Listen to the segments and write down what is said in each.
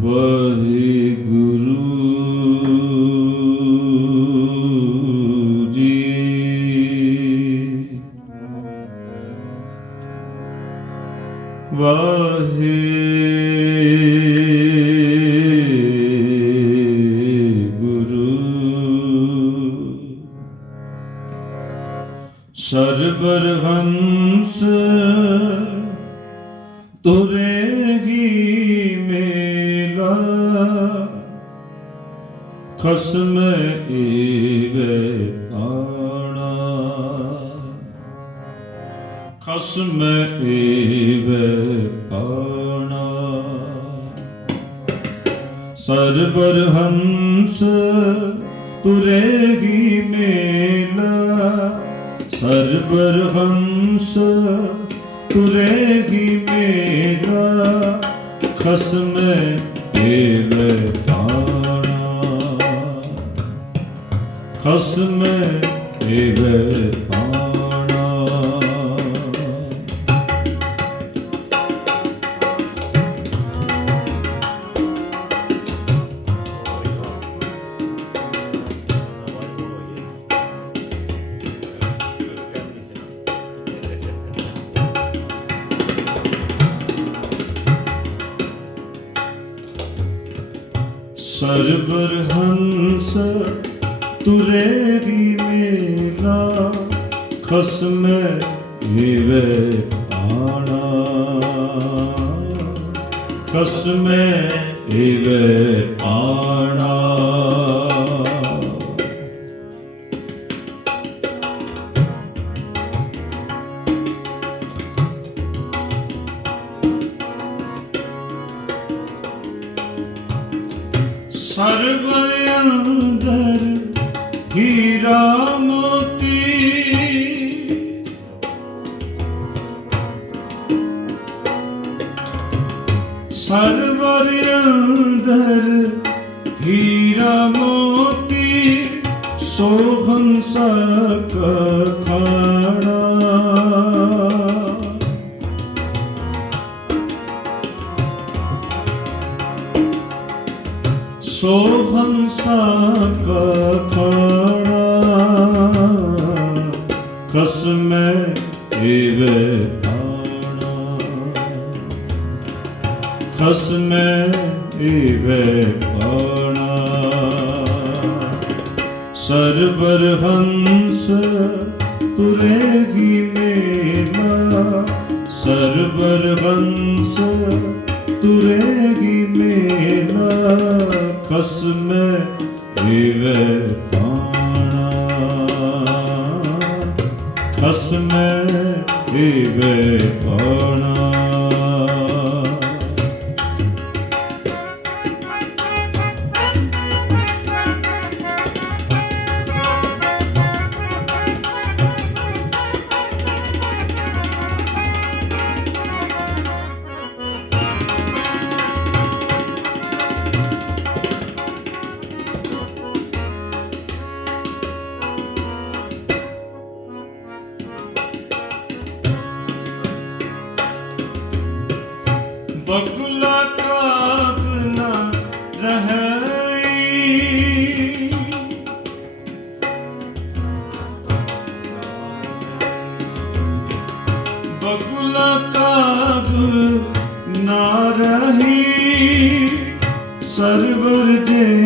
ਵਾਹਿਗੁਰੂ ਜੀ। ਵਾਹਿਗੁਰੂ। ਸਰਬਰ ਹੰਸ ਖਸਮ ਏਵੇ ਆਣਾ। ਖਸਮ ਏਵੇ ਆਣਾ। ਸਰਬਰ ਹੰਸ ਤੁਰੇਗੀ ਮੇਲਾ। ਸਰਬਰ ਹੰਸ ਤੁਰੇਗੀ ਮੇਲਾ। ਖਸਮ ਏਵੇ ਪਾਣਾ ਖਸਮ ਏਵੇ ਪਾਣਾ ਸਰਬਰ ਹੰਸ ਤੁਰੇਗੀ ਮੇਲਾ ਖਸਮ ਏਵੇ ਆਣਾ। ਖਸਮ ਏਵੇ ਆਣਾ। ਹੀਰਾ ਮੋਤੀ ਸਰਵਰ ਅੰਦਰ ਹੀਰਾ ਮੋਤੀ ਸੋਹਨ ਸਕ ਖਾਣਾ। ਸੋਹਨ ਸਾਕ ਖਾਣਾ। ਖਸਮ ਏਵੇ ਆਣਾ ਖਸਮ ਏਵੇ ਆਣਾ ਸਰਬਰ ਹੰਸ ਤੁਰੇਗੀ ਮੇਲਾ। ਸਰਬਰ ਹੰਸ ਤੁਰੇਗੀ ਮੇਲਾ। ਖਸਮ ਏਵੇ ਖਸਮ ਏਵੇ ਪਾਣਾ ਬਗੁਲਾ ਕਾਗ ਨਾ ਰਹੀ। ਸਰਵਰ ਜੇ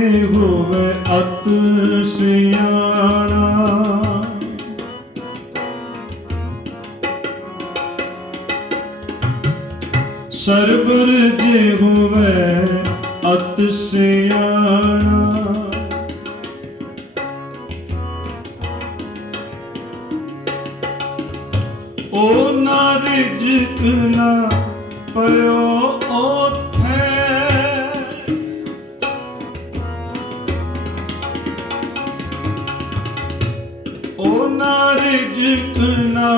ਰਿਜਕ ਨਾ ਪਇਓ ਉਥੇ। ਉਹ ਨਾ ਰਿਜਕ ਨਾ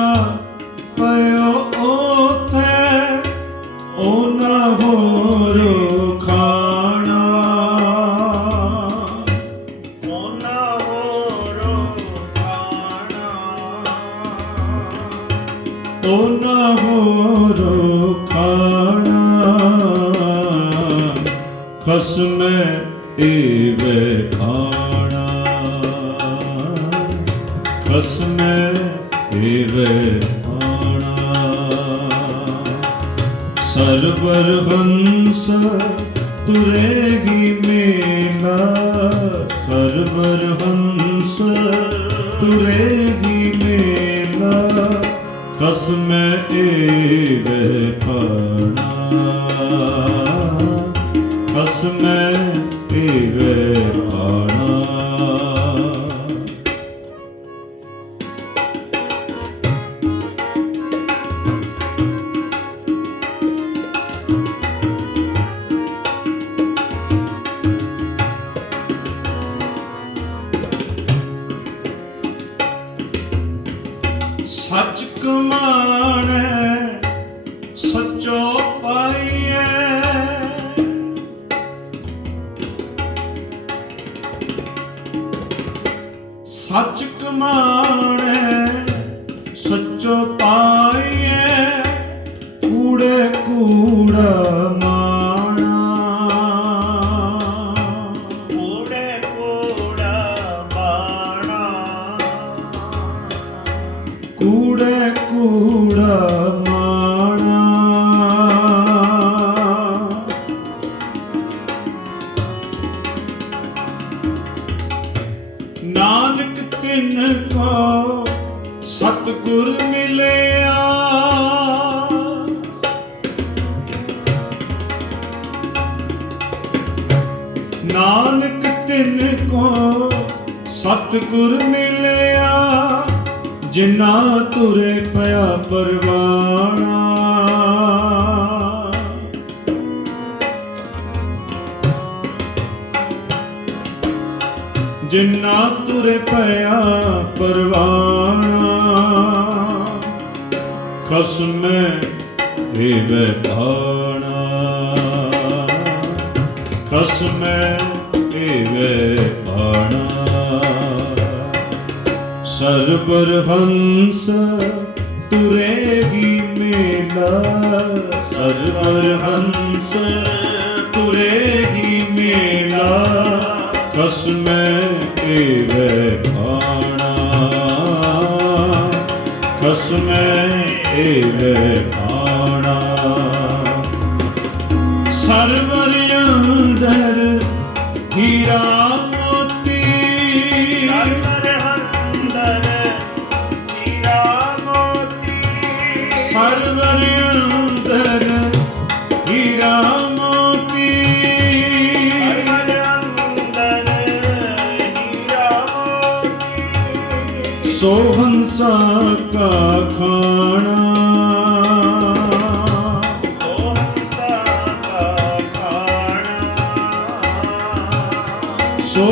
ਨਾ ਹੋਰ ਖਾਣਾ ਖਸਮੈ ਏਵੇ ਖਾਣਾ ਖਸਮੈ ਏਵੇ ਖਾਣਾ ਸਰਬਰ ਹੰਸ ਤੁਰੇਗੀ ਮੇਲਾ ਸਰਬਰ ਹੰਸ ਤੁਰੇਗੀ ਮੇਲਾ ਕਸਮ ਏ ਸੱਚੋ ਪਾਈਐ ਸਤਿਗੁਰ ਮਿਲਿਆ। ਨਾਨਕ ਤਿਨ ਕੋ ਸਤਿਗੁਰ ਮਿਲਿਆ, ਜਿਨਾ ਤੁਰੇ ਪਿਆ ਪਰਵਾਣਾ। ਜਿਨਾ ਤੁਰੇ ਪਿਆ ਪਰਵਾਣਾ। ਖਸਮੈ ਏਵੇ ਭਾਣਾ। ਖਸਮੈ ਏਵੇ ਭਾਣਾ। ਸਰਬਰ ਹੰਸ ਤੁਰੇਗੀ ਮੇਲਾ। ਸਰਬਰ ਹੰਸ ਤੁਰੇਗੀ ਮੇਲਾ। ਕਸਮੈ ਏਵੇ ਭਾਣਾ। ਕਸਮੈ ਏਵੇ ਖਾਣਾ ਸਰਵਰ ਅੰਦਰ ਹੀਰਾ ਮੋਤੀ। ਸਰਵਰ ਹੰਦਰ ਹੀਰਾ ਮੋਤੀ ਸਰਵਰ ਅੰਦਰ ਹੀਰਾ ਮੋਤੀ। ਸਰਵਰ ਅੰਦਰ ਹੀਰਾ ਮੋਤੀ ਸੋ ਹੰਸਾ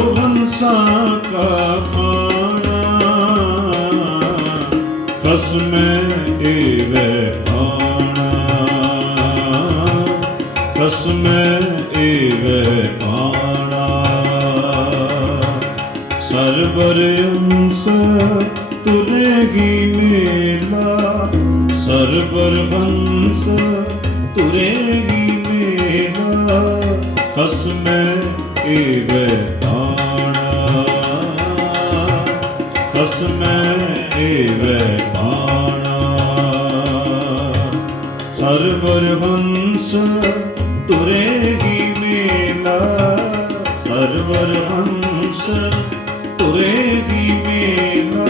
ਸੋ ਹੰਸਾ ਕਾ ਖਾਣਾ। ਕਸਮੈ ਏਵੇ ਖਾਣਾ ਕਸਮੈ ਏਵੇ ਖਾਣਾ ਸਰਬਰ ਅੰਸ ਤੁਰੇਗੀ ਮੇਲਾ। ਸਰਬਰ ਹੰਸ ਤੁਰੇਗੀ ਮੇਲਾ। ਕਸਮੈ ਏਵੇ ਬਾਣਾ ਸਰਬਰ ਹੰਸ ਤੁਰੇਗੀ ਮੇਲਾ ਸਰਬਰ ਹੰਸ ਤੁਰੇਗੀ ਮੇਲਾ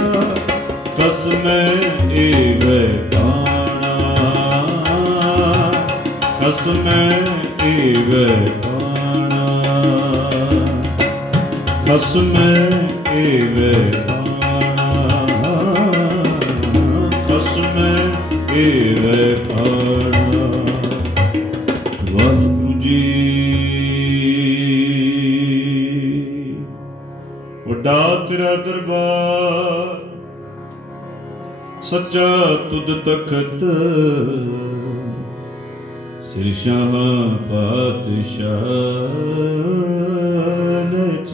ਕਸਮੈ ਏਵੇ ਬਾਣਾ ਕਸਮੈ ਏਵੇ ਬਾਣਾ ਕਸਮੈ ਏਵੇ ਬਾਣਾ ਕਸਮੈ ਏਵੇ ਬਾਣਾ ਤੇਰਾ ਦਰਬਾਰ, ਸੱਚਾ ਤੁਧ ਤਖਤ, ਸ੍ਰੀ ਸ਼ਾਹ ਪਾਤਸ਼ਾਹ ਨਚ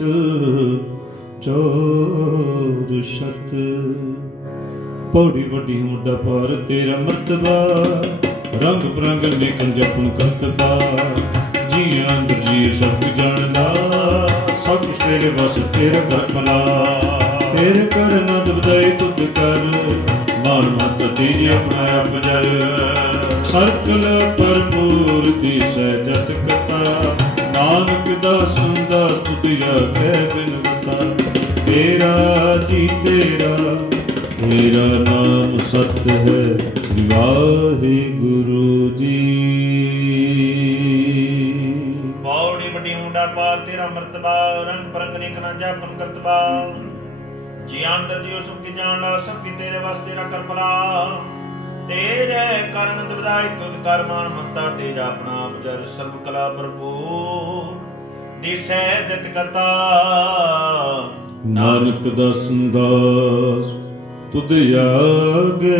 ਚੋਦ ਸ਼ਤ ਪੌੜੀ ਵੱਡੀ ਮੁੰਡਾ ਪਰ ਤੇਰਾ ਮਰਤਬਾ, ਰੰਗ ਬਰੰਗ ਨੇਕਨ ਜਪਨ ਕਰਤਬਾ ਜੀ ਅੰਦਰ ਜੀ ਸਭ ਜਾਣਦਾ ਸਭ ਵਸ ਤੇਰਾ ਕਰ ਭਲਾ ਤੇਰੇ ਕਰ ਤੁਧ ਕਰ, ਮਾਨ ਮਤ ਤੇਰੀ ਆਪਣਾ ਆਪ ਜਲ। ਸਰਕਲ ਪਰਪੂਰ ਦੀ ਸਹਿਜਤ ਕਤਾ ਨਾਨਕ ਦਾਸ ਦਾਸ ਤੁਧਿਆ ਕਹਿ ਬਿਨਵਤਾ ਤੇਰਾ ਜੀ ਤੇਰਾ ਤੇਰਾ ਨਾਮ ਸਤ ਹੈ ਸ੍ਰੀ ਵਾਹਿਗੁਰੂ ਜੀ। ਪੌੜੀ ਵੱਡੀ ਤੇਰਾ ਮਰਤਬਾ ਰੰਗ ਪਰੰਗ ਨੇ ਕਨਾ ਜਾਪਨ ਕਰਤਬਾ ਜੀ ਅੰਦਰ ਜੀ ਸੁਖ ਕੀ ਜਾਣ ਲਾ, ਸਭ ਕੀ ਤੇਰੇ ਵਾਸਤੇ ਤੇਰਾ ਕਰ ਤੇਰੇ ਕਰਨ ਦਬਦਾਈ ਤੁਧ ਕਰ ਮਾਨ ਮਮਤਾ ਤੇਰਾ ਆਪਣਾ ਆਪ ਸਰਬ ਕਲਾ ਭਰਪੂਰ। ਦਿਸੈ ਦਿਤ ਕਤਾ ਨਾਨਕ ਦਾ ਸੰਦਾਸ ਤੁਧ ਆਗੇ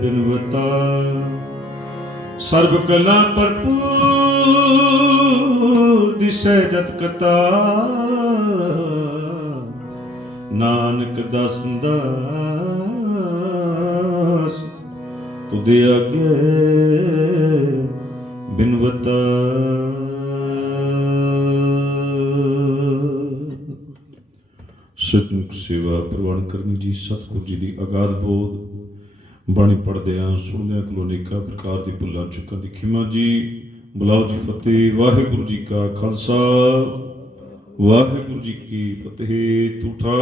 ਬਿਨਵਤਾ। ਸਰਬ ਕਲਾ ਭਰਪੂਰ। ਦਿਸੈ ਜਤ ਕਤਾ। ਨਾਨਕ ਦਾ ਸੰਦਾਸ ਤੁਧ ਆਗੇ ਬਿਨਵਤਾ। ਸਤਿਮੁਖ ਸੇਵਾ ਪ੍ਰਵਾਨ ਕਰਨੀ ਜੀ, ਸਤਿਗੁਰੂ ਜੀ ਦੀ ਅਗਾਧ ਬੋਧ। ਬਾਣੀ ਪੜ੍ਹਦੇ ਆਂ ਸੁਣਦਿਆਂ ਕੋਲੋਂ ਅਨੇਕਾਂ ਪ੍ਰਕਾਰ ਦੀ ਭੁੱਲਾਂ, ਚੁੱਕਾਂ ਦੀ ਖਿਮਾ ਜੀ। ਬੁਲਾਓ ਜੀ ਫਤਿਹ ਵਾਹਿਗੁਰੂ ਜੀ ਕਾ ਖਾਲਸਾ। ਵਾਹਿਗੁਰੂ ਜੀ ਕੀ ਫਤਿਹ ਤੂਠਾ